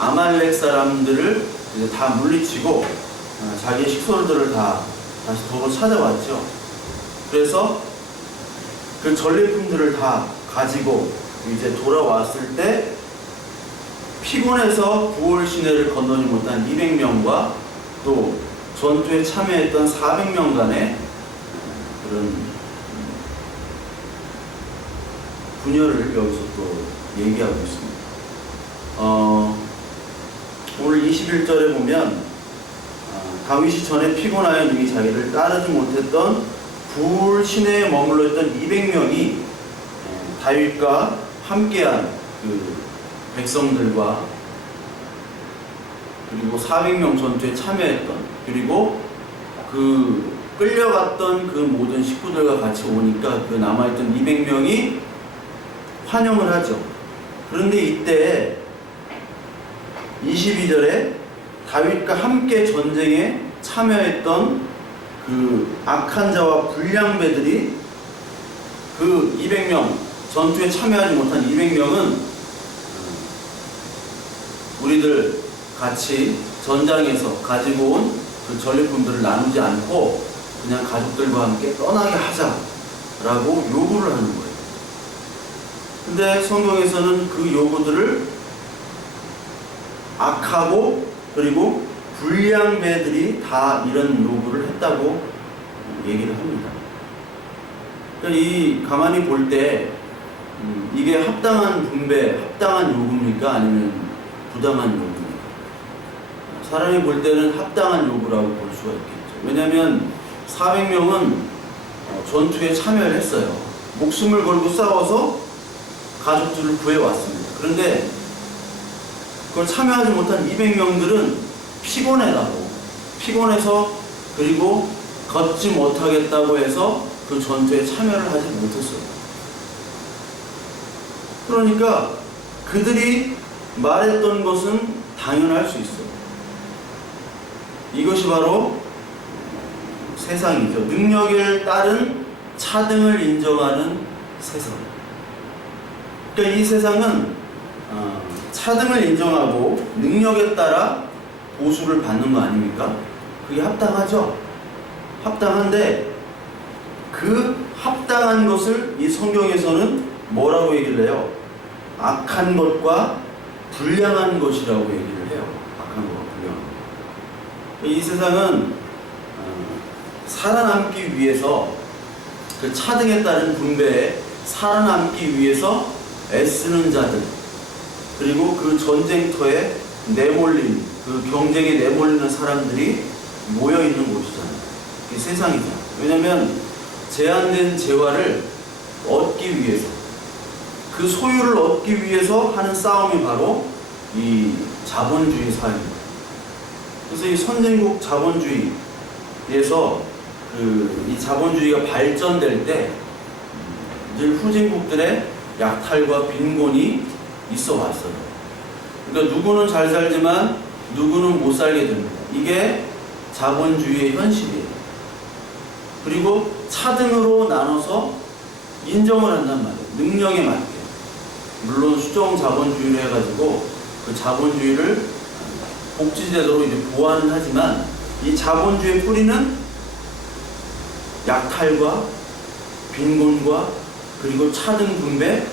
아말렉 사람들을 이제 다 물리치고 자기 식솔들을 다 다시 도로 찾아왔죠. 그래서 그 전리품들을 다 가지고 이제 돌아왔을 때 피곤해서 부올 시내를 건너지 못한 200명과 또 전투에 참여했던 400명 간의 그런 분열을 여기서 또 얘기하고 있습니다. 오늘 21절에 보면 다윗이 전에 피곤하여 능히 자기를 따르지 못했던 부올 시내에 머물러 있던 200명이 다윗과 함께한 그 백성들과 그리고 400명 전투에 참여했던 그리고 그 끌려갔던 그 모든 식구들과 같이 오니까 그 남아있던 200명이 환영을 하죠. 그런데 이때 22절에 다윗과 함께 전쟁에 참여했던 그 악한 자와 불량배들이 그 200명 전투에 참여하지 못한 200명은 우리들 같이 전장에서 가지고 온 그 전리품들을 나누지 않고 그냥 가족들과 함께 떠나게 하자라고 요구를 하는 거예요. 근데 성경에서는 그 요구들을 악하고 그리고 불량배들이 다 이런 요구를 했다고 얘기를 합니다. 그러니까 이 가만히 볼 때 이게 합당한 분배, 합당한 요구입니까? 아니면 부당한 요구입니까? 사람이 볼 때는 합당한 요구라고 볼 수가 있겠죠. 왜냐하면 400명은 전투에 참여를 했어요. 목숨을 걸고 싸워서 가족들을 구해왔습니다. 그런데 그걸 참여하지 못한 200명들은 피곤해서 그리고 걷지 못하겠다고 해서 그 전투에 참여를 하지 못했어요. 그러니까 그들이 말했던 것은 당연할 수 있어요. 이것이 바로 세상이죠. 능력에 따른 차등을 인정하는 세상. 그러니까 이 세상은 차등을 인정하고 능력에 따라 보수를 받는 거 아닙니까? 그게 합당하죠? 합당한데 그 합당한 것을 이 성경에서는 뭐라고 얘기를 해요? 악한 것과 불량한 것이라고 얘기를 해요. 악한 것과 불량한 것. 이 세상은 살아남기 위해서 그 차등에 따른 분배에 살아남기 위해서 애쓰는 자들 그리고 그 전쟁터에 내몰린 그 경쟁에 내몰리는 사람들이 모여있는 곳이잖아요. 이게 세상이잖아요. 왜냐하면 제한된 재화를 얻기 위해서 그 소유를 얻기 위해서 하는 싸움이 바로 이 자본주의 사회입니다. 그래서 이 선진국 자본주의에서 이 자본주의가 발전될 때 늘 후진국들의 약탈과 빈곤이 있어 왔어요. 그러니까 누구는 잘 살지만 누구는 못 살게 됩니다. 이게 자본주의의 현실이에요. 그리고 차등으로 나눠서 인정을 한단 말이에요. 능력에 맞게. 물론 수정 자본주의를 해가지고 그 자본주의를 복지제도로 이제 보완을 하지만 이 자본주의의 뿌리는 약탈과 빈곤과 그리고 차등 분배,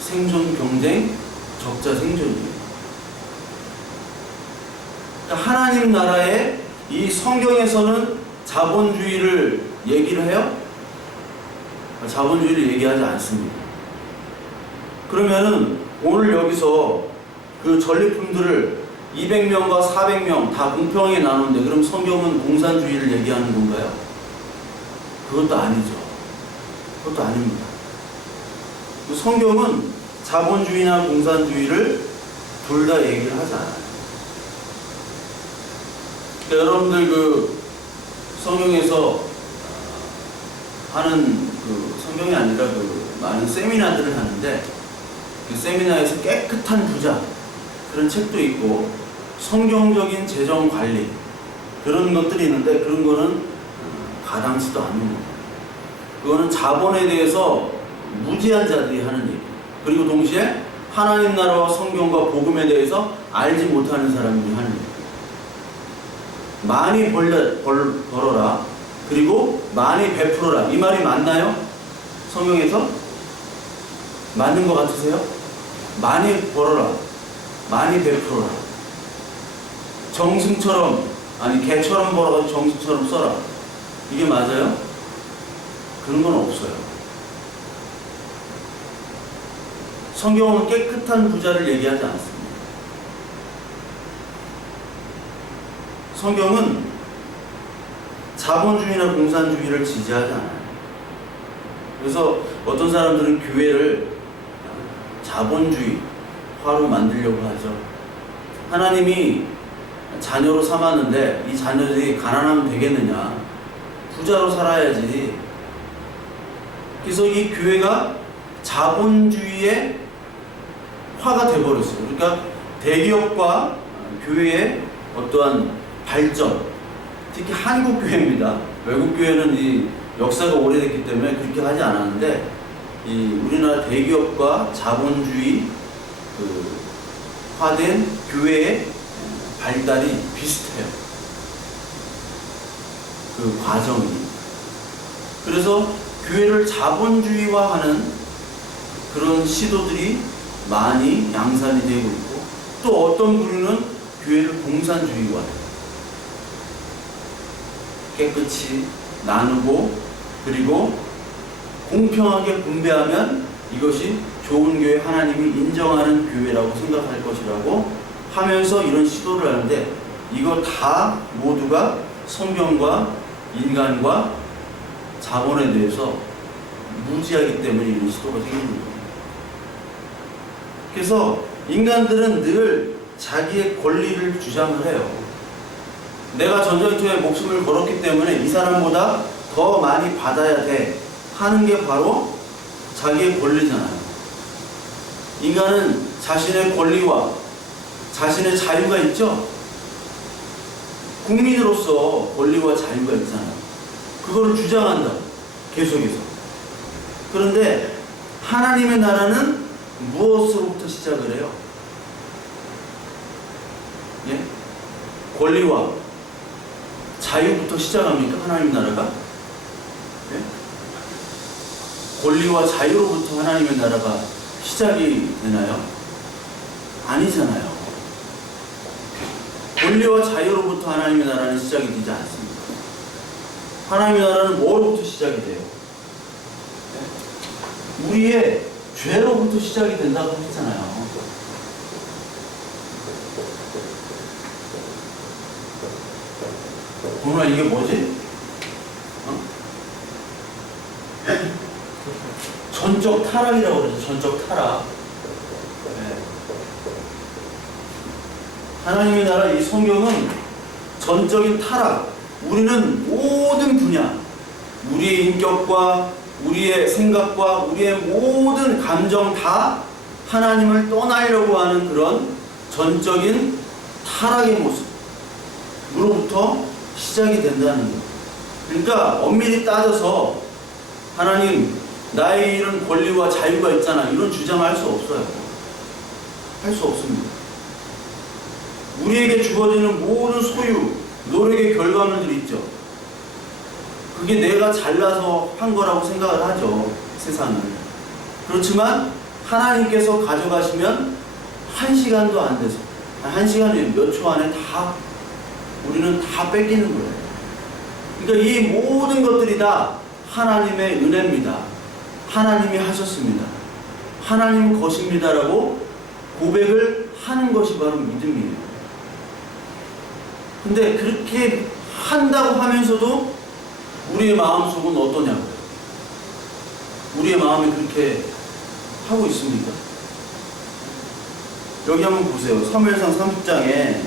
생존 경쟁, 적자 생존이에요. 그러니까 하나님 나라의 이 성경에서는 자본주의를 얘기를 해요? 자본주의를 얘기하지 않습니다. 그러면은 오늘 여기서 그 전리품들을 200명과 400명 다 공평하게 나누는데 그럼 성경은 공산주의를 얘기하는 건가요? 그것도 아니죠. 그것도 아닙니다. 성경은 자본주의나 공산주의를 둘 다 얘기를 하지 않아요. 그러니까 여러분들 그 성경에서 하는 그 성경이 아니라 그 많은 세미나들을 하는데 그 세미나에서 깨끗한 부자 그런 책도 있고 성경적인 재정 관리 그런 것들이 있는데 그런 거는 가당치도 않는 거예요. 그거는 자본에 대해서 무지한 자들이 하는 얘기. 그리고 동시에 하나님 나라와 성경과 복음에 대해서 알지 못하는 사람들이 하는 일. 많이 벌어라. 그리고 많이 베풀어라. 이 말이 맞나요? 성경에서? 맞는 것 같으세요? 많이 벌어라. 많이 베풀어라. 정승처럼, 아니 개처럼 벌어가지고 정승처럼 써라. 이게 맞아요? 그런 건 없어요. 성경은 깨끗한 부자를 얘기하지 않습니다. 성경은 자본주의나 공산주의를 지지하지 않아요. 그래서 어떤 사람들은 교회를 자본주의화로 만들려고 하죠. 하나님이 자녀로 삼았는데 이 자녀들이 가난하면 되겠느냐? 부자로 살아야지. 그래서 이 교회가 자본주의의 화가 되어버렸어요. 그러니까 대기업과 교회의 어떠한 발전, 특히 한국 교회입니다. 외국 교회는 이 역사가 오래됐기 때문에 그렇게 하지 않았는데, 이 우리나라 대기업과 자본주의 화된 교회의 발달이 비슷해요. 그 과정이. 그래서 교회를 자본주의화하는 그런 시도들이 많이 양산이 되고 있고, 또 어떤 부류는 교회를 공산주의화해요. 깨끗이 나누고 그리고 공평하게 분배하면 이것이 좋은 교회, 하나님이 인정하는 교회라고 생각할 것이라고 하면서 이런 시도를 하는데, 이거 다 모두가 성경과 인간과 자본에 대해서 무지하기 때문에 이런 시도가 생기는 거예요. 그래서 인간들은 늘 자기의 권리를 주장을 해요. 내가 전쟁터에 목숨을 걸었기 때문에 이 사람보다 더 많이 받아야 돼 하는 게 바로 자기의 권리잖아요. 인간은 자신의 권리와 자신의 자유가 있죠. 국민으로서 권리와 자유가 있잖아요. 그거를 주장한다, 계속해서. 그런데 하나님의 나라는 무엇으로부터 시작을 해요? 예? 권리와 자유부터 시작합니까? 하나님 나라가? 예? 권리와 자유로부터 하나님의 나라가 시작이 되나요? 아니잖아요. 권리와 자유로부터 하나님의 나라는 시작이 되지 않습니다. 하나님의 나라는 뭐로부터 시작이 돼요? 예? 우리의 죄로부터 시작이 된다고 했잖아요. 정말 이게 뭐지? 전적 타락이라고 그러죠. 전적 타락. 네. 하나님의 나라 이 성경은 전적인 타락. 우리는 모든 분야, 우리의 인격과 우리의 생각과 우리의 모든 감정 다 하나님을 떠나려고 하는 그런 전적인 타락의 모습으로부터 시작이 된다는 거예요. 그러니까 엄밀히 따져서 하나님, 나의 이런 권리와 자유가 있잖아, 이런 주장을 할 수 없어요. 할 수 없습니다. 우리에게 주어지는 모든 소유, 노력의 결과물들이 있죠. 그게 내가 잘나서 한 거라고 생각을 하죠, 세상을. 그렇지만 하나님께서 가져가시면 1시간도 안 돼서, 1시간이 몇 초 안에 다 우리는 다 뺏기는 거예요. 그러니까 이 모든 것들이 다 하나님의 은혜입니다. 하나님이 하셨습니다. 하나님 것입니다라고 고백을 하는 것이 바로 믿음이에요. 근데 그렇게 한다고 하면서도 우리의 마음속은 어떠냐고요? 우리의 마음이 그렇게 하고 있습니까? 여기 한번 보세요. 사무엘상 30장에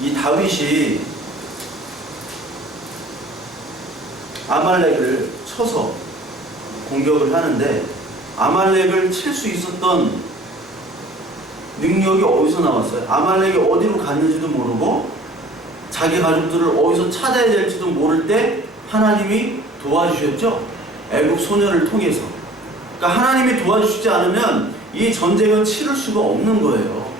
이 다윗이 아말렉을 쳐서 공격을 하는데, 아말렉을 칠 수 있었던 능력이 어디서 나왔어요? 아말렉이 어디로 갔는지도 모르고 자기 가족들을 어디서 찾아야 될지도 모를 때 하나님이 도와주셨죠? 애굽 소년을 통해서. 그러니까 하나님이 도와주시지 않으면 이 전쟁은 치를 수가 없는 거예요.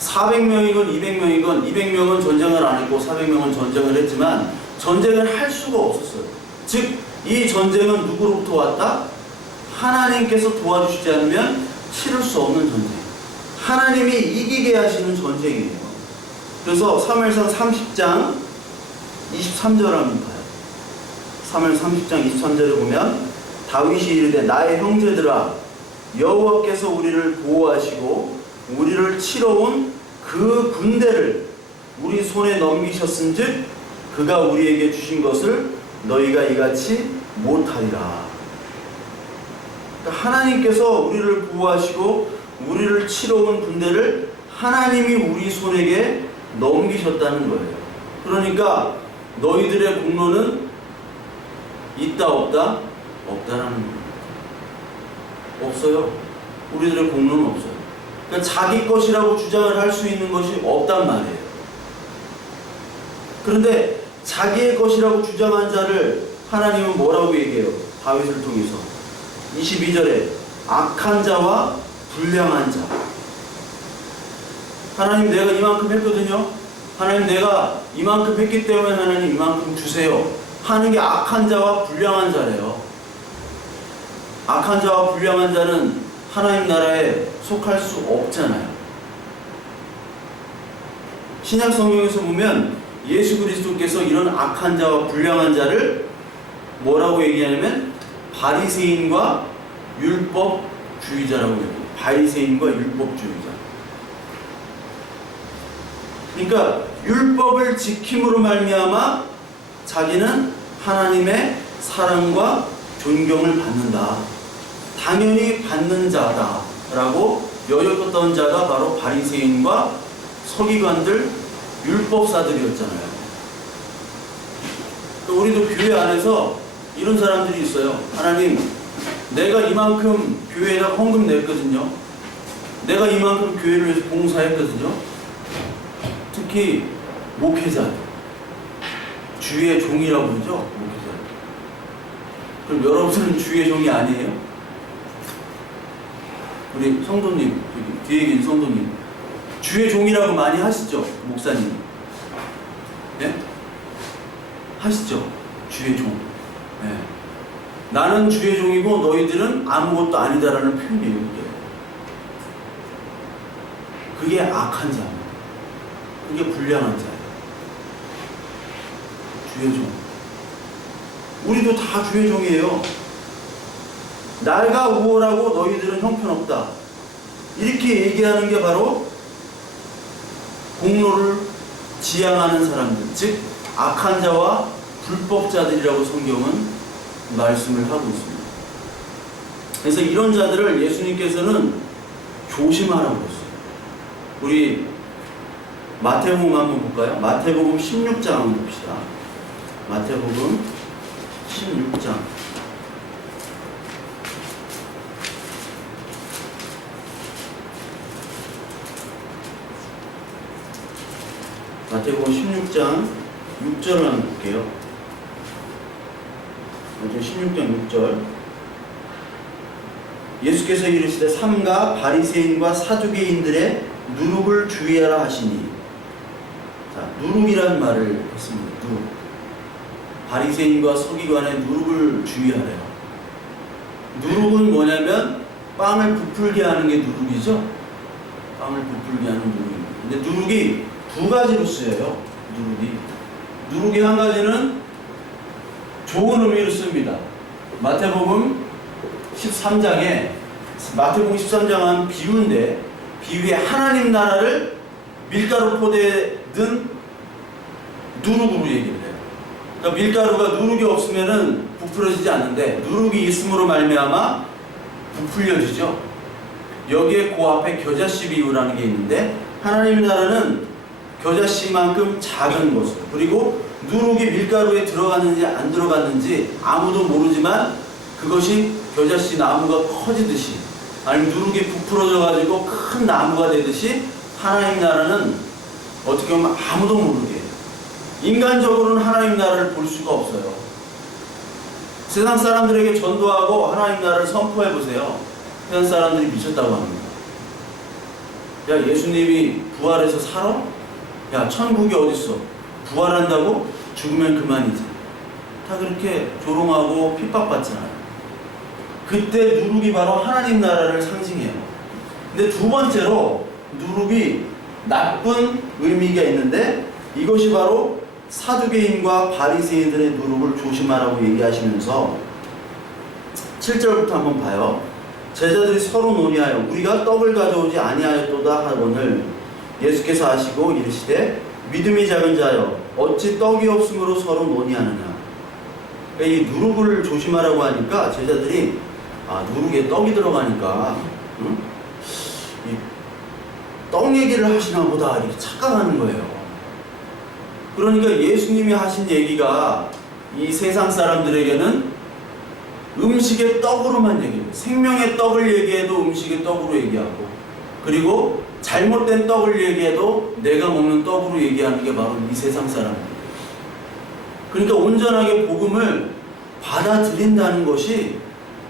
400명이건 200명이건 200명은 전쟁을 안 했고 400명은 전쟁을 했지만 전쟁을 할 수가 없었어요. 즉, 이 전쟁은 누구로부터 왔다? 하나님께서 도와주시지 않으면 치를 수 없는 전쟁. 하나님이 이기게 하시는 전쟁이에요. 그래서 사무엘상 30장 23절 한번 봐요. 사무엘 30장 23절에 보면 다윗이 이르되 나의 형제들아 여호와께서 우리를 보호하시고 우리를 치러 온 그 군대를 우리 손에 넘기셨은즉 그가 우리에게 주신 것을 너희가 이같이 못하리라. 그러니까 하나님께서 우리를 보호하시고 우리를 치러 온 군대를 하나님이 우리 손에게 넘기셨다는 거예요. 그러니까 너희들의 공로는 있다 없다? 없다라는 거예요. 없어요. 우리들의 공로는 없어요. 그러니까 자기 것이라고 주장을 할 수 있는 것이 없단 말이에요. 그런데 자기의 것이라고 주장한 자를 하나님은 뭐라고 얘기해요? 다윗을 통해서 22절에 악한 자와 불량한 자. 하나님 내가 이만큼 했거든요. 하나님 내가 이만큼 했기 때문에 하나님 이만큼 주세요 하는 게 악한 자와 불량한 자래요. 악한 자와 불량한 자는 하나님 나라에 속할 수 없잖아요. 신약 성경에서 보면 예수 그리스도께서 이런 악한 자와 불량한 자를 뭐라고 얘기하냐면 바리새인과 율법주의자라고 얘기해요. 바리새인과 율법주의자. 그러니까 율법을 지킴으로 말미암아 자기는 하나님의 사랑과 존경을 받는다. 당연히 받는 자다라고 여겼던 자가 바로 바리새인과 서기관들, 율법사들이었잖아요. 우리도 교회 안에서 이런 사람들이 있어요. 하나님, 내가 이만큼 교회에다 헌금 냈거든요. 내가 이만큼 교회를 위해서 봉사했거든요. 특히 목회자, 주의 종이라고 그러죠. 목회자. 그럼 여러분은 주의 종이 아니에요? 우리 성도님, 여기 뒤에 계신 성도님, 주의 종이라고 많이 하시죠? 목사님. 네? 하시죠? 주의 종. 네. 나는 주의 종이고 너희들은 아무것도 아니다라는 표현이에요. 그게 악한 자입니다. 그게 불량한 자예요. 주의 종. 우리도 다 주의 종이에요. 내가 우월하고 너희들은 형편없다. 이렇게 얘기하는 게 바로 공로를 지향하는 사람들, 즉 악한 자와 불법자들이라고 성경은 말씀을 하고 있습니다. 그래서 이런 자들을 예수님께서는 조심하라고 했어요. 우리 마태복음 한번 볼까요? 마태복음 16장 한번 봅시다. 마태복음 16장. 마태복음 16장 6절을 한번 볼게요. 16장 6절. 예수께서 이르시되 삼가 바리새인과 사두개인들의 누룩을 주의하라 하시니. 자, 누룩이라는 말을 했습니다. 누룩. 바리새인과 서기관의 누룩을 주의하래요. 누룩은 뭐냐면 빵을 부풀게 하는 게 누룩이죠. 빵을 부풀게 하는 누룩입니다. 근데 누룩이 두 가지로 쓰여요. 누룩이 한 가지는 좋은 의미로 씁니다. 마태복음 13장에 마태복음 13장은 비유인데 비유에 하나님 나라를 밀가루 포대에 넣은 누룩으로 얘기를 해요. 그러니까 밀가루가 누룩이 없으면은 부풀어지지 않는데 누룩이 있음으로 말미암아 부풀려지죠. 여기에 그 앞에 겨자씨 비유라는 게 있는데 하나님의 나라는 겨자씨만큼 작은 것을, 그리고 누룩이 밀가루에 들어갔는지 안 들어갔는지 아무도 모르지만 그것이 겨자씨 나무가 커지듯이, 아니면 누룩이 부풀어져 가지고 큰 나무가 되듯이 하나님 나라는 어떻게 보면 아무도 모르게, 인간적으로는 하나님 나라를 볼 수가 없어요. 세상 사람들에게 전도하고 하나님 나라를 선포해 보세요. 세상 사람들이 미쳤다고 합니다. 야, 예수님이 부활해서 살아? 야, 천국이 어딨어? 부활한다고? 죽으면 그만이지. 다 그렇게 조롱하고 핍박받잖아요. 그때 누룩이 바로 하나님 나라를 상징해요. 근데 두 번째로 누룩이 나쁜 의미가 있는데, 이것이 바로 사두개인과 바리새인들의 누룩을 조심하라고 얘기하시면서 7절부터 한번 봐요. 제자들이 서로 논의하여 우리가 떡을 가져오지 아니하였도다 하거늘 예수께서 아시고 이르시되 믿음이 작은 자여 어찌 떡이 없으므로 서로 논의하느냐. 이 누룩을 조심하라고 하니까 제자들이 누룩에 떡이 들어가니까 이 떡 얘기를 하시나 보다 이렇게 착각하는 거예요. 그러니까 예수님이 하신 얘기가 이 세상 사람들에게는 음식의 떡으로만 얘기해요. 생명의 떡을 얘기해도 음식의 떡으로 얘기하고, 그리고 잘못된 떡을 얘기해도 내가 먹는 떡으로 얘기하는 게 바로 이 세상 사람들. 그러니까 온전하게 복음을 받아들인다는 것이,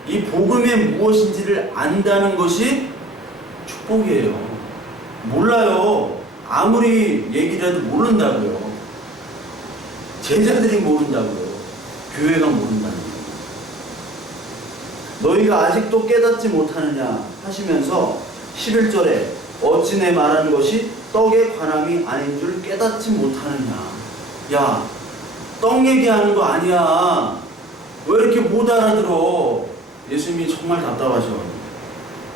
이 복음이 무엇인지를 안다는 것이 축복이에요. 몰라요. 아무리 얘기를 해도 모른다고요. 제자들이 모른다고요. 교회가 모른다는 거예요. 너희가 아직도 깨닫지 못하느냐 하시면서 11절에 어찌 내 말하는 것이 떡의 관함이 아닌 줄 깨닫지 못하느냐. 야, 떡 얘기하는 거 아니야. 왜 이렇게 못 알아들어? 예수님이 정말 답답하셔.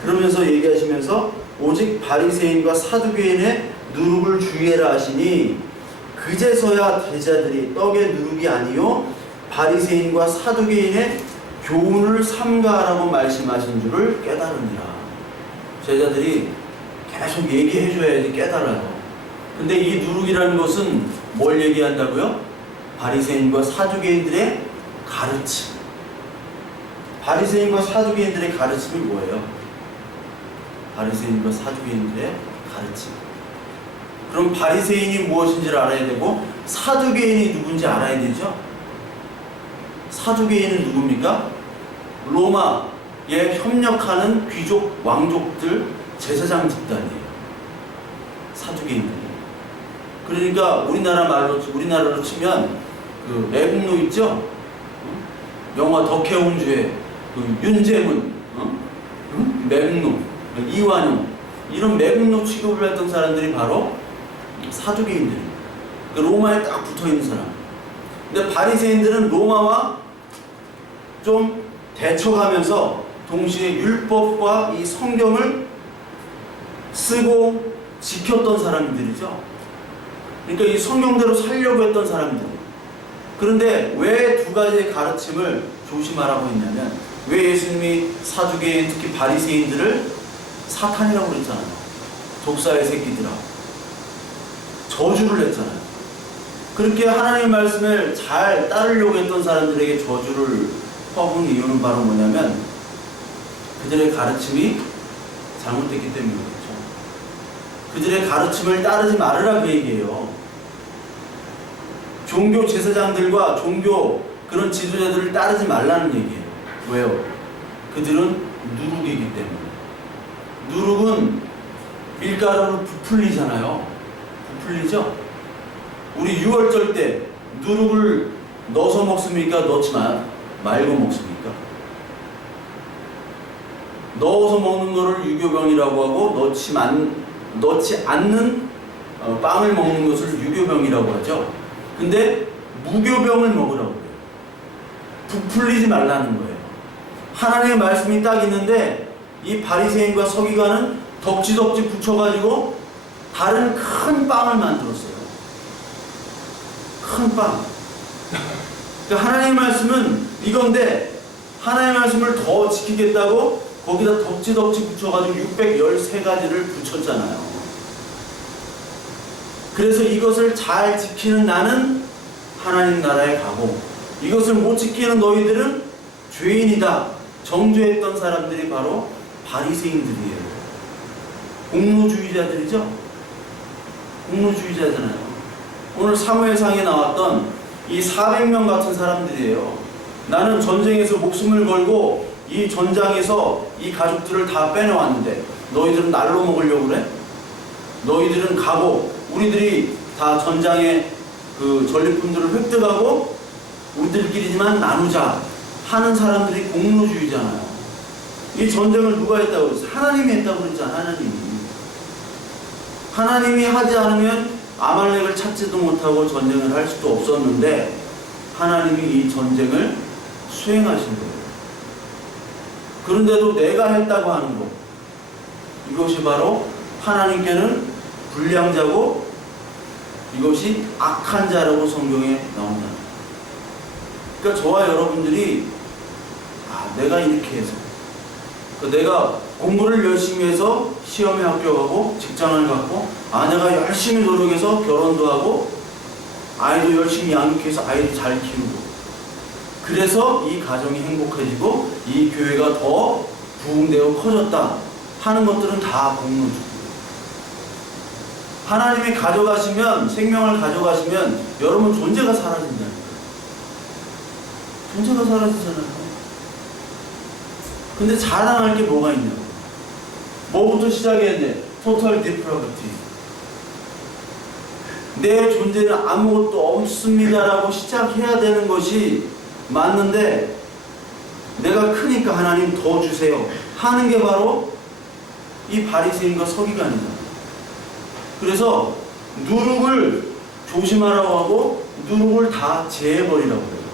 그러면서 얘기하시면서 오직 바리새인과 사두개인의 누룩을 주의해라 하시니 그제서야 제자들이 떡의 누룩이 아니요 바리새인과 사두개인의 교훈을 삼가라고 말씀하신 줄을 깨달으니라. 제자들이 계속 얘기해줘야지 깨달아요. 근데 이 누룩이라는 것은 뭘 얘기한다고요? 바리새인과 사두개인들의 가르침. 바리새인과 사두개인들의 가르침이 뭐예요? 바리새인과 사두개인들의 가르침. 그럼 바리새인이 무엇인지를 알아야 되고 사두개인이 누군지 알아야 되죠? 사두개인은 누굽니까? 로마에 협력하는 귀족, 왕족들, 제사장 집단이에요. 사두개인들이. 그러니까 우리나라로 치면 그 매국노 있죠? 영화 덕혜옹주의 그 윤재문, 매국노, 이완용, 이런 매국노 취급을 했던 사람들이 바로 사두개인들이에요. 그 로마에 딱 붙어있는 사람. 근데 바리새인들은 로마와 좀 대처가면서 동시에 율법과 이 성경을 쓰고 지켰던 사람들이죠. 그러니까 이 성경대로 살려고 했던 사람들. 그런데 왜 두 가지의 가르침을 조심하라고 했냐면, 왜 예수님이 사두개인, 특히 바리새인들을 사탄이라고 그랬잖아요. 독사의 새끼들아. 저주를 했잖아요. 그렇게 하나님의 말씀을 잘 따르려고 했던 사람들에게 저주를 퍼부은 이유는 바로 뭐냐면 그들의 가르침이 잘못됐기 때문이겠죠. 그들의 가르침을 따르지 말으라 그 얘기예요. 종교 제사장들과 종교 그런 지도자들을 따르지 말라는 얘기예요. 왜요? 그들은 누룩이기 때문에. 누룩은 밀가루로 부풀리잖아요. 부풀리죠? 우리 유월절 때 누룩을 넣어서 먹습니까? 넣지 말고 먹습니까? 넣어서 먹는 거를 유교병이라고 하고 넣지 않는 빵을 먹는 것을 유교병이라고 하죠. 근데 무교병을 먹으라고 해요. 부풀리지 말라는 거예요. 하나님의 말씀이 딱 있는데 이 바리새인과 서기관은 덕지덕지 붙여가지고 다른 큰 빵을 만들었어요. 큰 빵. 그러니까 하나님의 말씀은 이건데 하나님의 말씀을 더 지키겠다고 거기다 덕지덕지 붙여가지고 613가지를 붙였잖아요. 그래서 이것을 잘 지키는 나는 하나님 나라에 가고 이것을 못 지키는 너희들은 죄인이다. 정죄했던 사람들이 바로 바리새인들이에요. 공로주의자들이죠. 공로주의자잖아요. 오늘 사무엘상에 나왔던 이 400명 같은 사람들이에요. 나는 전쟁에서 목숨을 걸고 이 전장에서 이 가족들을 다 빼내왔는데 너희들은 날로 먹으려고 그래? 너희들은 가고 우리들이 다 전장에 그 전리품들을 획득하고 우리들끼리지만 나누자 하는 사람들이 공로주의잖아요. 이 전쟁을 누가 했다고 그랬어요? 하나님이 했다고 그랬잖아요. 하나님이 하지 않으면 아말렉을 찾지도 못하고 전쟁을 할 수도 없었는데 하나님이 이 전쟁을 수행하신 거예요. 그런데도 내가 했다고 하는 것, 이것이 바로 하나님께는 불량자고 이것이 악한 자라고 성경에 나온다. 그러니까 저와 여러분들이 내가 이렇게 해서 내가 공부를 열심히 해서 시험에 합격하고 직장을 갖고 내가 열심히 노력해서 결혼도 하고 아이도 열심히 양육해서 아이도 잘 키우고 그래서 이 가정이 행복해지고 이 교회가 더 부흥되고 커졌다 하는 것들은 다 공로주고, 하나님이 가져가시면, 생명을 가져가시면 여러분 존재가 사라진다니까요. 존재가 사라지잖아요. 근데 자랑할 게 뭐가 있냐고. 뭐부터 시작했는데 토탈 디프라비티. 내 존재는 아무것도 없습니다라고 시작해야 되는 것이 맞는데, 내가 크니까 하나님 더 주세요 하는 게 바로 이 바리새인과 서기관이잖아요. 그래서 누룩을 조심하라고 하고 누룩을 다 제해버리라고 해요.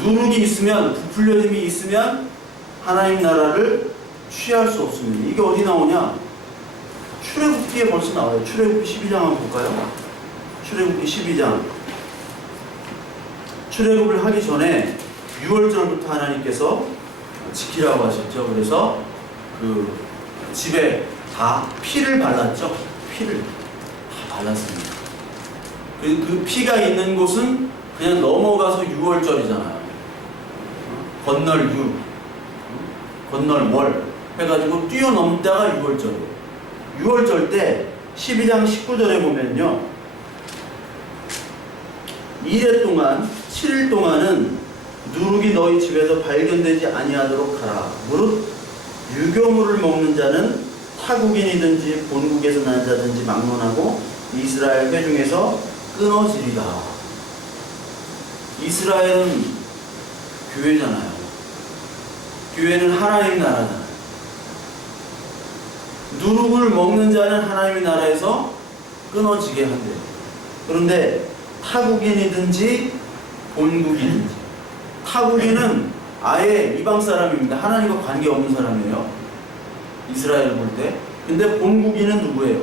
누룩이 있으면, 부풀려짐이 있으면 하나님 나라를 취할 수 없습니다. 이게 어디 나오냐? 출애굽기에 벌써 나와요. 출애굽기 12장 한번 볼까요? 출애굽기 12장. 출애굽을 하기 전에 6월절부터 하나님께서 지키라고 하셨죠. 그래서 그 집에 다 피를 발랐죠. 피를 다 발랐습니다. 그 피가 있는 곳은 그냥 넘어가서 6월절이잖아요. 건널 6, 건널 월 해가지고 뛰어넘다가 6월절이에요. 6월절 때 12장 19절에 보면요, 이래 동안 7일 동안은 누룩이 너희 집에서 발견되지 아니하도록 하라. 무릇 유교물을 먹는 자는 타국인이든지 본국에서 난 자든지 막론하고 이스라엘 회중에서 끊어지리라. 이스라엘은 교회잖아요. 교회는 하나님 나라잖아요. 누룩을 먹는 자는 하나님의 나라에서 끊어지게 한대요. 그런데 타국인이든지 본국이든지, 타국인은 아예 이방 사람입니다. 하나님과 관계없는 사람이에요. 이스라엘을 볼 때. 근데 본국인은 누구예요?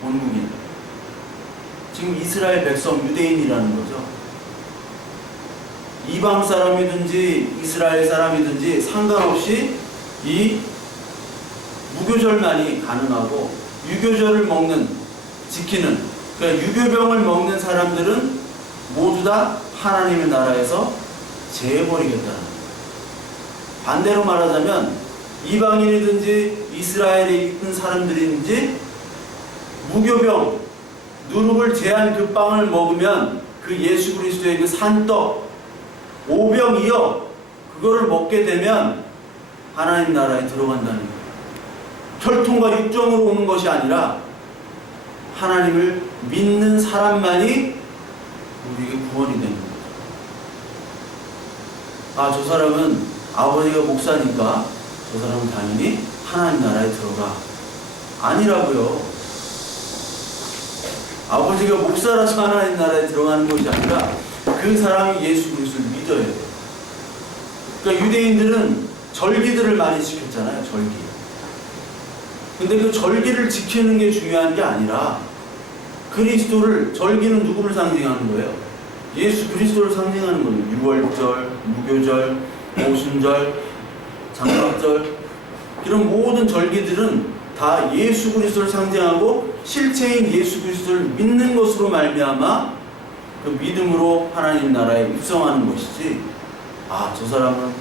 본국인. 지금 이스라엘 백성, 유대인이라는 거죠. 이방 사람이든지 이스라엘 사람이든지 상관없이 이 무교절만이 가능하고, 유교절을 먹는, 지키는, 그러니까 유교병을 먹는 사람들은 모두 다 하나님의 나라에서 제해버리겠다는 거예요. 반대로 말하자면 이방인이든지 이스라엘에 있는 사람들이든지 무교병, 누룩을 제한 그 빵을 먹으면 그 예수 그리스도의 그 산떡 오병이어 그거를 먹게 되면 하나님 나라에 들어간다는 거예요. 혈통과 육정으로 오는 것이 아니라 하나님을 믿는 사람만이 우리에게 구원이 되는 거예요. 저 사람은 아버지가 목사니까 저 사람은 당연히 하나님 나라에 들어가. 아니라고요. 아버지가 목사라서 하나님 나라에 들어가는 것이 아니라 그 사람이 예수 그리스도를 믿어야 돼요. 그러니까 유대인들은 절기들을 많이 지켰잖아요. 절기. 근데 그 절기를 지키는 게 중요한 게 아니라 그리스도를, 절기는 누구를 상징하는 거예요? 예수 그리스도를 상징하는 거예요. 6월절, 무교절, 오순절, 장막절, 이런 모든 절기들은 다 예수 그리스도를 상징하고 실체인 예수 그리스도를 믿는 것으로 말미암아 그 믿음으로 하나님 나라에 입성하는 것이지, 저 사람은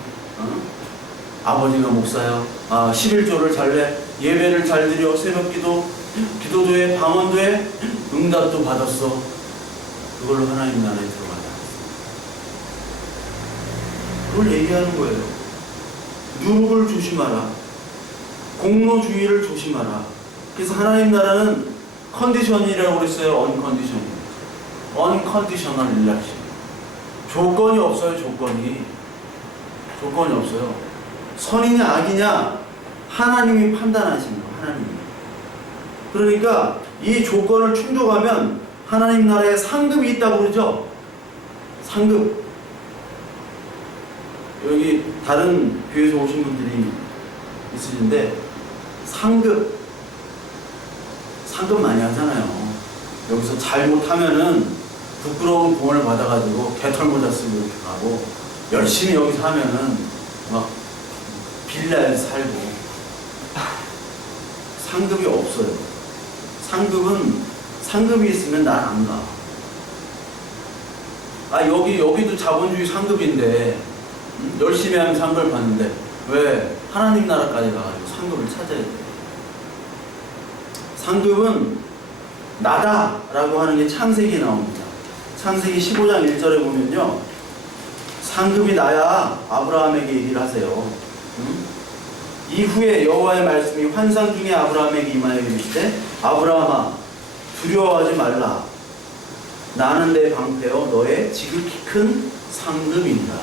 아버지가 목사야, 11조를 잘 내, 예배를 잘 드려, 새벽기도, 기도도 해, 방언도 해, 응답도 받았어, 그걸로 하나님 나라에 들어가자. 그걸 얘기하는 거예요. 누룩을 조심하라. 공로주의를 조심하라. 그래서 하나님 나라는 컨디션이라고 그랬어요. 언컨디션. 언컨디셔널 일렉션. 조건이 없어요. 조건이 없어요. 선이냐 악이냐 하나님이 판단하시는 거예요. 하나님이. 그러니까 이 조건을 충족하면 하나님 나라에 상급이 있다고 그러죠. 상급. 여기 다른 교회에서 오신 분들이 있으신데 상급 많이 하잖아요. 여기서 잘못하면은 부끄러운 공을 받아가지고 개털모자 쓰고 이렇게 가고, 열심히 여기서 하면은 막 빌라에 살고. 상급이 없어요. 상급이 있으면 난 안 가. 여기도 자본주의 상급인데 열심히 하면 상급을 받는데 왜 하나님 나라까지 가가지고 상급을 찾아야 돼? 상급은 나다라고 하는 게 창세기에 나옵니다. 창세기 15장 1절에 보면요, 상급이 나야 아브라함에게 얘기를 하세요. 이후에 여호와의 말씀이 환상 중에 아브라함에게 임하여 이르시되 아브라함아 두려워하지 말라. 나는 내 방패요 너의 지극히 큰 상급이니라.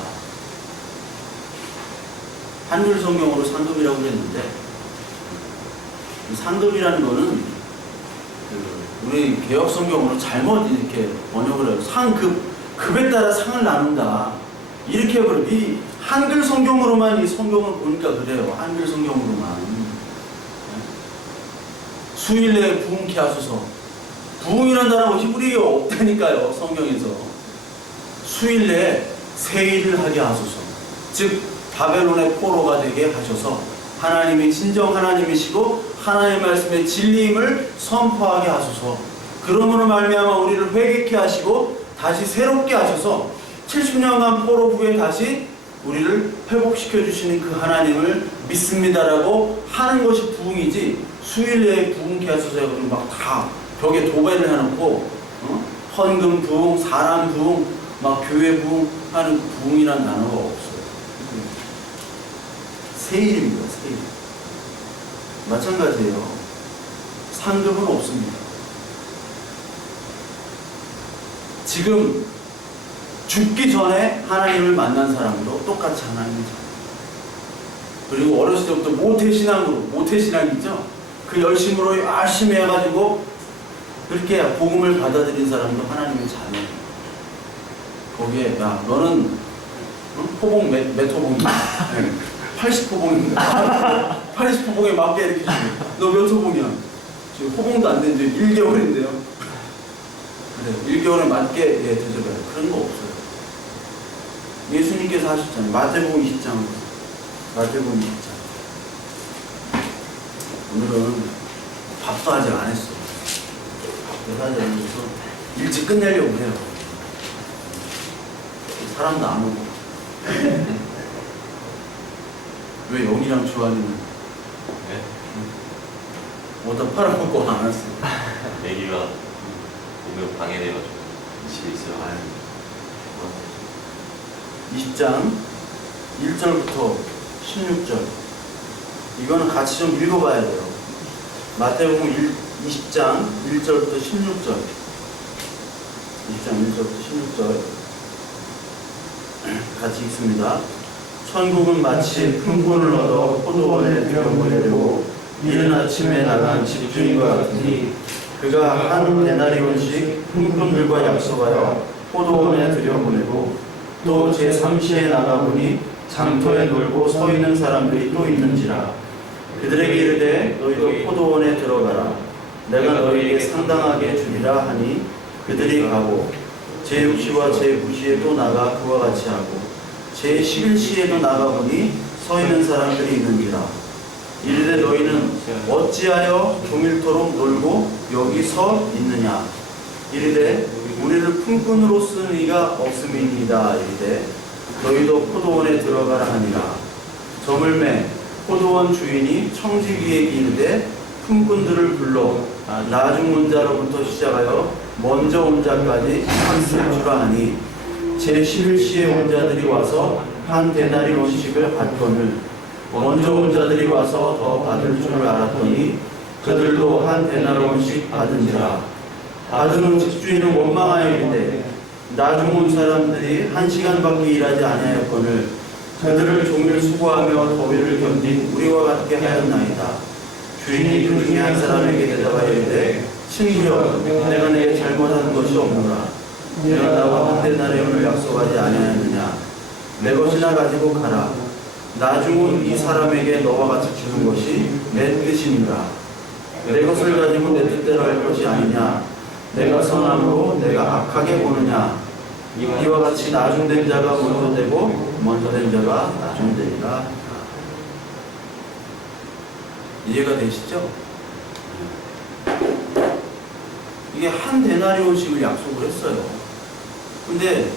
한글 성경으로 상급이라고 그랬는데, 상급이라는 거는 우리 개혁 성경으로 잘못 이렇게 번역을 해요. 상급, 급에 따라 상을 나눈다 이렇게 해버려요. 이 한글 성경으로만 이 성경을 보니까 그래요. 한글 성경으로만. 수일 내에 부흥케 하소서. 부흥이라는 단어가 히브리어가 없다니까요. 성경에서. 수일 내에 세일을 하게 하소서. 즉 바벨론의 포로가 되게 하셔서 하나님이 진정 하나님이시고 하나님의 말씀의 진리임을 선포하게 하소서. 그러므로 말미암아 우리를 회개케 하시고 다시 새롭게 하셔서 70년간 포로 후에 다시 우리를 회복시켜 주시는 그 하나님을 믿습니다라고 하는 것이 부흥이지, 수일 내에 부흥케 하소서 해가지고 막 다 벽에 도배를 해놓고 헌금 부흥, 사람 부흥, 막 교회 부흥 하는 부흥이라는 단어가 없어요. 세일입니다. 세일. 마찬가지예요. 상급은 없습니다. 지금 죽기 전에 하나님을 만난 사람도 똑같이 하나님을 잘. 그리고 어렸을 때부터 모태신앙이죠. 그 열심으로 열심히 해가지고 그렇게 복음을 받아들인 사람도 하나님을 잘해. 거기에 야 너는 호봉 몇 호봉이야? 80호봉입니다. 80호봉에 맞게 이렇게 주고 너 몇 호봉이야? 지금 호봉도 안 된 지 1개월인데요. 그래 1개월에 맞게 대접해요. 그런 거 없어요. 예수님께서 하셨잖아요. 마태복음 20장. 마태복음 20장. 오늘은 밥도 아직 안 했어. 밥도 하지 않아서 일찍 끝내려고 해요. 사람도 안 오고. 왜 영이랑 주환이는? 네? 뭐다 팔아먹고 안 왔어. 애기가 몸에 방해돼가지고 집에 있어요. 20장 1절부터 16절. 이거는 같이 좀 읽어봐야 돼요. 마태복음 20장 1절부터 16절. 20장 1절부터 16절. 같이 읽습니다. 천국은 마치 품꾼을 얻어 포도원에 들여보내려고 이른 아침에 나간 집주인과 같으니 그가 한 데나리온씩 품꾼들과 약속하여 포도원에 들여보내고 또 제3시에 나가보니 장터에 놀고 서 있는 사람들이 또 있는지라. 그들에게 이르되 너희도 포도원에 들어가라. 내가 너희에게 상당하게 주리라 하니 그들이 가고 제6시와 제9시에 또 나가 그와 같이 하고 제11시에도 나가보니 서 있는 사람들이 있는지라. 이르되 너희는 어찌하여 종일토록 놀고 여기 서 있느냐. 이르되 우리를 품꾼으로 쓰는 이가 없음이니이다. 이르되 너희도 포도원에 들어가라 하니라. 저물매 포도원 주인이 청지기에게 이르되 품꾼들을 불러 나중 온 자로부터 시작하여 먼저 온 자까지 한쓸 주라 하니 제11시에 온 자들이 와서 한 데나리온씩을 받거늘 먼저 온 자들이 와서 더 받을 줄 알았더니 그들도 한 데나리온씩 받은지라. 받은 집주인은 원망하여 이르되 나중 온 사람들이 1시간밖에 일하지 아니하였거늘 그들을 종일 수고하며 더위를 견딘 우리와 같게 하였나이다. 주인이 그 중에 한 사람에게 대답하여 이르되 친구여, 내가 내게 잘못한 것이 없노라. 내가 나와 한 데나리온을 약속하지 아니하였느냐. 내 것이나 가지고 가라. 나중 온 이 사람에게 너와 같이 주는 것이 내 뜻이니라. 내 것을 가지고 내 뜻대로 할 것이 아니냐. 내가 선함으로 내가 악하게 보느냐. 이와 같이 나중된 자가 먼저 되고 먼저 된 자가 나중되리라. 이해가 되시죠? 이게 한 데나리온씩을 약속을 했어요. 근데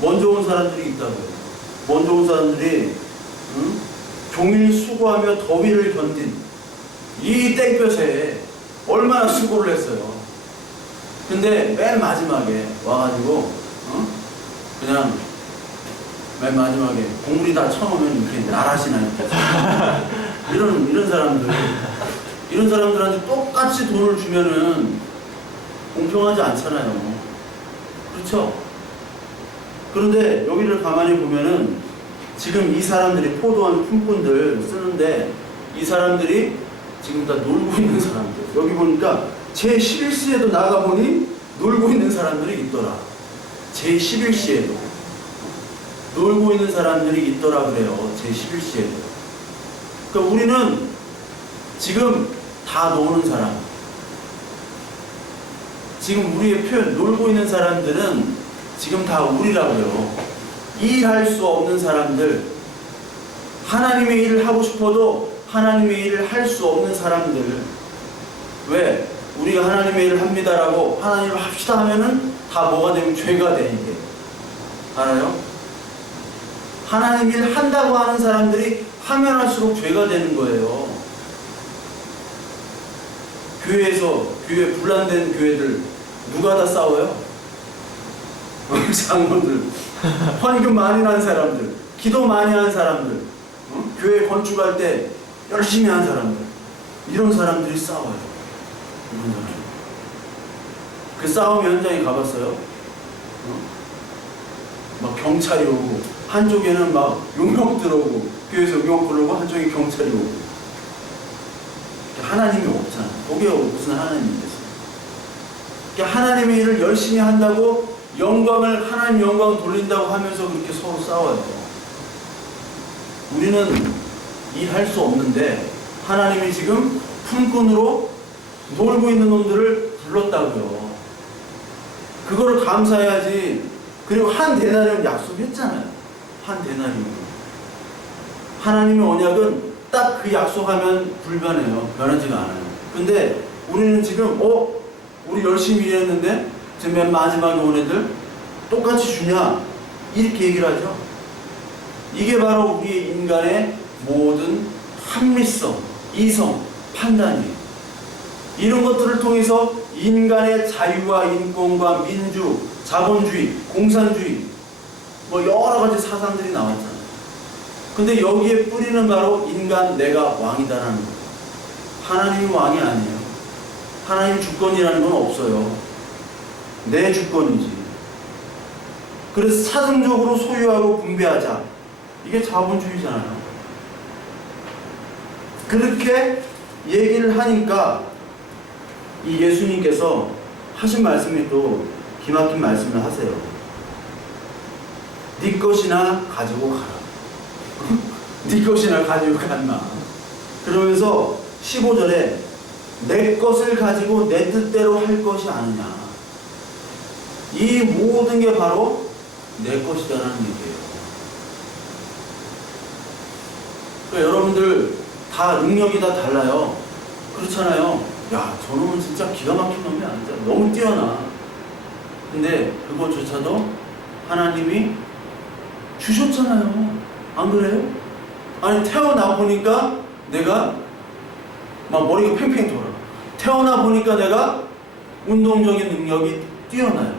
먼저 온 사람들이 있다고요. 먼저 온 사람들이 종일 수고하며 더위를 견딘 이 땡볕에 얼마나 수고를 했어요. 근데 맨 마지막에 와가지고 그냥 맨 마지막에 국물이 다 처음에는 이렇게 나라시나 이런 사람들한테 똑같이 돈을 주면은 공평하지 않잖아요. 그렇죠? 그런데 여기를 가만히 보면은 지금 이 사람들이 포도원 품꾼들 쓰는데 이 사람들이 지금 다 놀고 있는 사람들. 여기 보니까 제11시에도 나가보니 놀고 있는 사람들이 있더라. 제11시에도 놀고 있는 사람들이 있더라 그래요. 제11시에도. 그러니까 우리는 지금 다 노는 사람. 지금 우리의 표현 놀고 있는 사람들은 지금 다 우리라고요. 일할 수 없는 사람들, 하나님의 일을 하고 싶어도 하나님의 일을 할 수 없는 사람들. 왜? 우리가 하나님의 일을 합니다라고 하나님을 합시다 하면은 다 뭐가 되면 죄가 돼, 이게. 알아요? 하나님 일 한다고 하는 사람들이 하면 할수록 죄가 되는 거예요. 교회 분란된 교회들 누가 다 싸워요? 장로들, 헌금 많이 난 사람들, 기도 많이 한 사람들, 교회 건축할 때 열심히 한 사람들, 이런 사람들이 싸워요. 이런 사람. 그 싸움 현장에 가봤어요? 막 경찰이 오고, 한쪽에는 막 용역 들어오고, 교회에서 용역 부르고, 한쪽에 경찰이 오고. 하나님이 없잖아. 거기에 무슨 하나님이 있겠어요? 그러니까 하나님의 일을 열심히 한다고 하나님 영광 돌린다고 하면서 그렇게 서로 싸워요. 우리는 일할 수 없는데 하나님이 지금 품꾼으로 놀고 있는 놈들을 불렀다고요. 그거를 감사해야지. 그리고 한 데나리온 약속했잖아요. 한 데나리온. 하나님의 언약은 딱 그 약속하면 불변해요. 변하지가 않아요. 근데 우리는 지금 우리 열심히 일했는데 지금 맨 마지막에 온 애들 똑같이 주냐? 이렇게 얘기를 하죠. 이게 바로 우리 인간의 모든 합리성, 이성, 판단이에요. 이런 것들을 통해서 인간의 자유와 인권과 민주, 자본주의, 공산주의 뭐 여러 가지 사상들이 나왔잖아요. 근데 여기에 뿌리는 바로 인간 내가 왕이다라는 거예요. 하나님이 왕이 아니에요. 하나님 주권이라는 건 없어요. 내 주권이지. 그래서 사정적으로 소유하고 분배하자. 이게 자본주의잖아요. 그렇게 얘기를 하니까 이 예수님께서 하신 말씀이 또 기막힌 말씀을 하세요. 네 것이나 가지고 가라. 네 것이나 가지고 갔나. 그러면서 15절에 내 것을 가지고 내 뜻대로 할 것이 아니냐. 이 모든 게 바로 내 것이다라는 얘기예요. 그러니까 여러분들 다 능력이 다 달라요. 그렇잖아요. 야, 저놈은 진짜 기가 막힌 놈이 아니다. 너무 뛰어나. 근데 그것조차도 하나님이 주셨잖아요. 안 그래요? 아니, 태어나 보니까 내가 막 머리가 팽팽 돌아. 태어나 보니까 내가 운동적인 능력이 뛰어나요.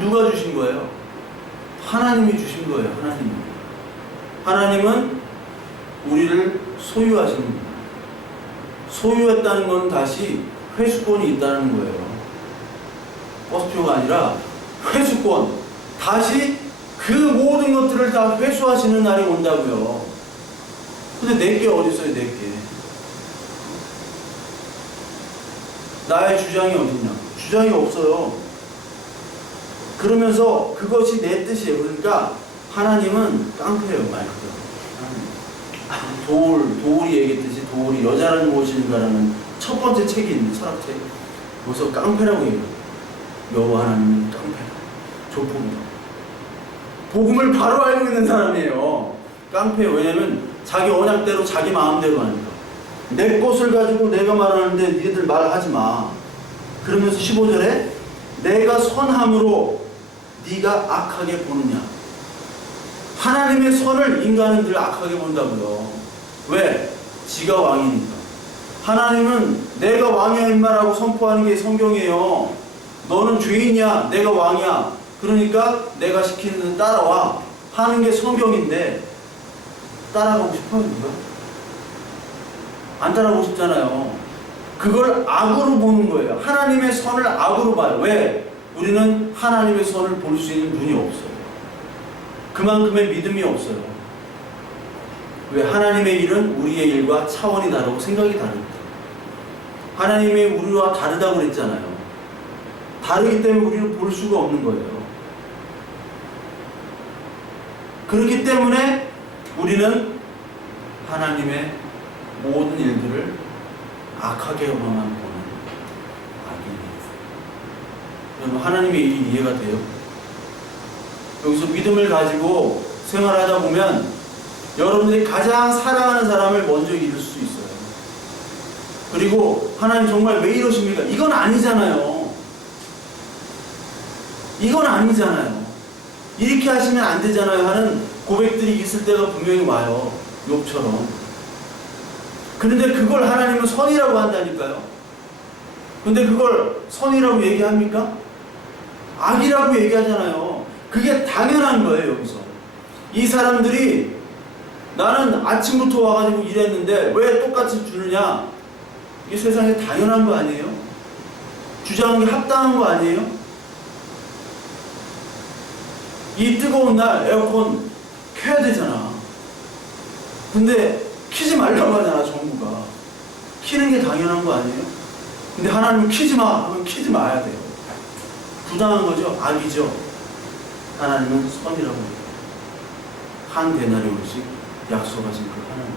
누가 주신 거예요? 하나님이 주신 거예요. 하나님은 우리를 소유하시는 거예요. 소유했다는 건 다시 회수권이 있다는 거예요. 버스표가 아니라 회수권. 다시 그 모든 것들을 다 회수하시는 날이 온다고요. 근데 내게 어디 있어요, 내게? 나의 주장이 어딨냐? 주장이 없어요. 그러면서 그것이 내 뜻이에요. 그러니까 하나님은 깡패예요, 말 그대로. 도울이 얘기했듯이 도울이 여자라는 무엇인가라는 첫 번째 책이 있는데, 철학책. 거기서 깡패라고 얘기해요. 여호와 하나님은 깡패다. 조폭이다. 복음을 바로 알고 있는 사람이에요. 깡패예요. 왜냐면 자기 언약대로 자기 마음대로 하니까. 내 것을 가지고 내가 말하는데 니들 말하지 마. 그러면서 15절에 내가 선함으로 네가 악하게 보느냐. 하나님의 선을 인간은 늘 악하게 본다고요. 왜? 지가 왕이니까. 하나님은 내가 왕이야 임마라고 선포하는 게 성경이에요. 너는 죄인이야, 내가 왕이야. 그러니까 내가 시키는 대로 따라와 하는 게 성경인데 따라가고 싶어요, 누가? 안 따라가고 싶잖아요. 그걸 악으로 보는 거예요. 하나님의 선을 악으로 봐요. 왜? 우리는 하나님의 선을 볼 수 있는 눈이 없어요. 그만큼의 믿음이 없어요. 왜? 하나님의 일은 우리의 일과 차원이 다르고 생각이 다릅니다. 하나님의 우리와 다르다고 그랬잖아요. 다르기 때문에 우리는 볼 수가 없는 거예요. 그렇기 때문에 우리는 하나님의 모든 일들을 악하게만 보는 악인이에요. 여러분, 하나님의 일이 이해가 돼요? 여기서 믿음을 가지고 생활하다 보면 여러분들이 가장 사랑하는 사람을 먼저 잃을 수 있어요. 그리고 하나님 정말 왜 이러십니까? 이건 아니잖아요. 이건 아니잖아요. 이렇게 하시면 안 되잖아요 하는 고백들이 있을 때가 분명히 와요. 욥처럼. 그런데 그걸 하나님은 선이라고 한다니까요. 근데 그걸 선이라고 얘기합니까? 악이라고 얘기하잖아요. 그게 당연한 거예요, 여기서. 이 사람들이 나는 아침부터 와가지고 일했는데 왜 똑같이 주느냐? 이게 세상에 당연한 거 아니에요? 주장한 게 합당한 거 아니에요? 이 뜨거운 날 에어컨 켜야 되잖아. 근데 키지 말라고 하잖아, 정부가. 키는 게 당연한 거 아니에요? 근데 하나님은 키지 마 하면 키지 마야 돼요. 부당한 거죠? 악이죠? 하나님은 선이라고 해요. 한 데나리온씩 약속하신 그 하나님.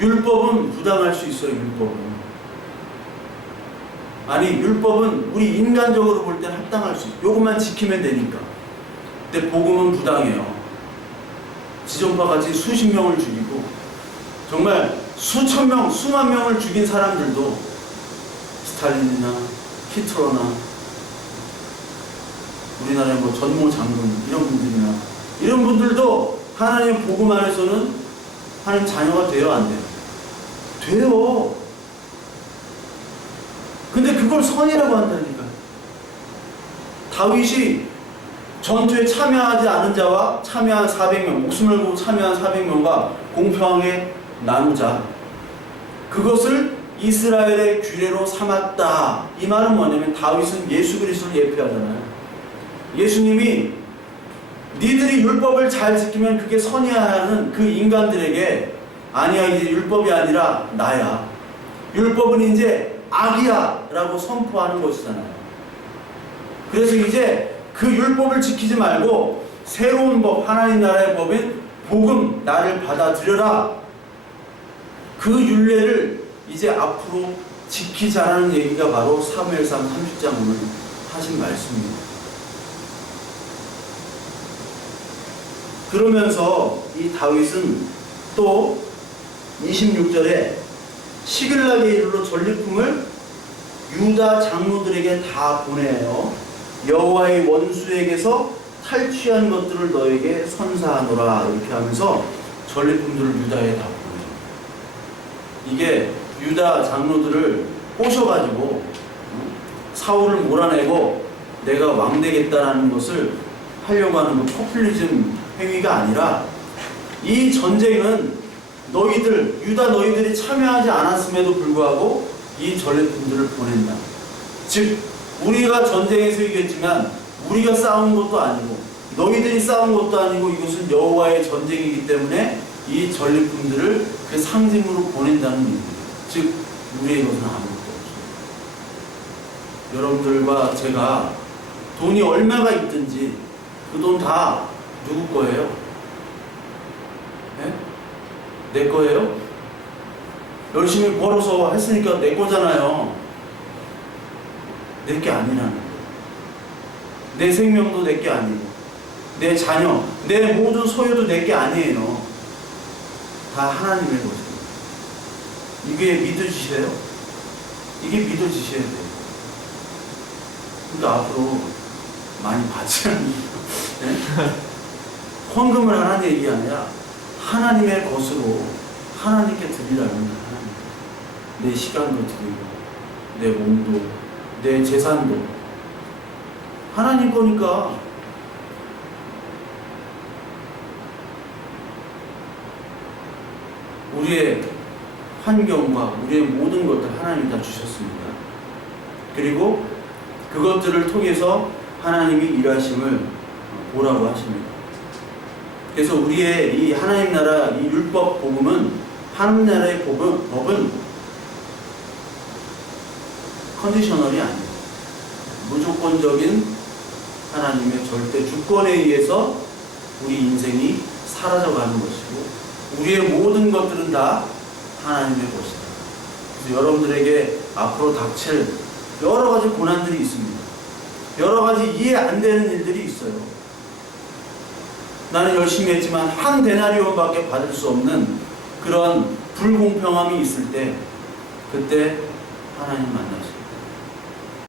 율법은 부당할 수 있어요, 율법은. 아니, 율법은 우리 인간적으로 볼 때는 합당할 수 있어요. 요것만 지키면 되니까. 근데 복음은 부당해요. 지존파 같이 수십 명을 죽이고 정말 수천 명, 수만 명을 죽인 사람들도 스탈린이나 히틀러나 우리나라의 뭐 전모 장군 이런 분들이나 이런 분들도 하나님의 복음 안에서는 하나님 자녀가 돼요, 안 돼요? 돼요. 근데 그걸 선이라고 한다니까요. 다윗이 전투에 참여하지 않은 자와 참여한 400명, 목숨을 걸고 참여한 400명과 공평하게 나누자. 그것을 이스라엘의 규례로 삼았다. 이 말은 뭐냐면 다윗은 예수 그리스도를 예표하잖아요. 예수님이 니들이 율법을 잘 지키면 그게 선이야 하는 그 인간들에게 아니야, 이제 율법이 아니라 나야. 율법은 이제 악이야 라고 선포하는 것이잖아요. 그래서 이제 그 율법을 지키지 말고 새로운 법, 하나님 나라의 법인 복음, 나를 받아들여라. 그 율례를 이제 앞으로 지키자라는 얘기가 바로 사무엘상 30장 오늘 하신 말씀입니다. 그러면서 이 다윗은 또 26절에 시글락에 이르러 전리품을 유다 장로들에게 다 보내요. 여호와의 원수에게서 탈취한 것들을 너에게 선사하노라. 이렇게 하면서 전리품들을 유다에 다 보내요. 이게 유다 장로들을 꼬셔가지고 사울을 몰아내고 내가 왕 되겠다라는 것을 하려고 하는 그 포퓰리즘 행위가 아니라 이 전쟁은 유다 너희들이 참여하지 않았음에도 불구하고 이 전리품들을 보낸다. 즉 우리가 전쟁에서 이겼지만 우리가 싸운 것도 아니고 너희들이 싸운 것도 아니고 이것은 여호와의 전쟁이기 때문에 이 전리품들을 그 상징으로 보낸다는 의미입니다. 즉 우리의 것은 아무것도 없습니다. 여러분들과 제가 돈이 얼마가 있든지 그 돈 다 누구 거예요? 네? 내 거예요? 열심히 벌어서 했으니까 내 거잖아요. 내 게 아니라는 거예요. 내 생명도 내 게 아니고 내 자녀, 내 모든 소유도 내 게 아니에요. 다 하나님의 것입니다. 이게 믿어지세요? 이게 믿어지셔야 돼요. 그러니까 앞으로 많이 받지 않는 네? 헌금을 하라는 얘기 아니라 하나님의 것으로 하나님께 드리라는 거예요. 내 시간도 드리고 내 몸도 내 재산도 하나님 거니까. 우리의 환경과 우리의 모든 것들 하나님이 다 주셨습니다. 그리고 그것들을 통해서 하나님이 일하심을 보라고 하십니다. 그래서 우리의 이 하나님 나라 이 율법 복음은, 하나님 나라의 법은 컨디셔널이 아니에요. 무조건적인 하나님의 절대 주권에 의해서 우리 인생이 사라져가는 것이고 우리의 모든 것들은 다 하나님의 것이다. 그래서 여러분들에게 앞으로 닥칠 여러 가지 고난들이 있습니다. 여러 가지 이해 안 되는 일들이 있어요. 나는 열심히 했지만 한 데나리온밖에 받을 수 없는 그런 불공평함이 있을 때 그때 하나님 만나십니다.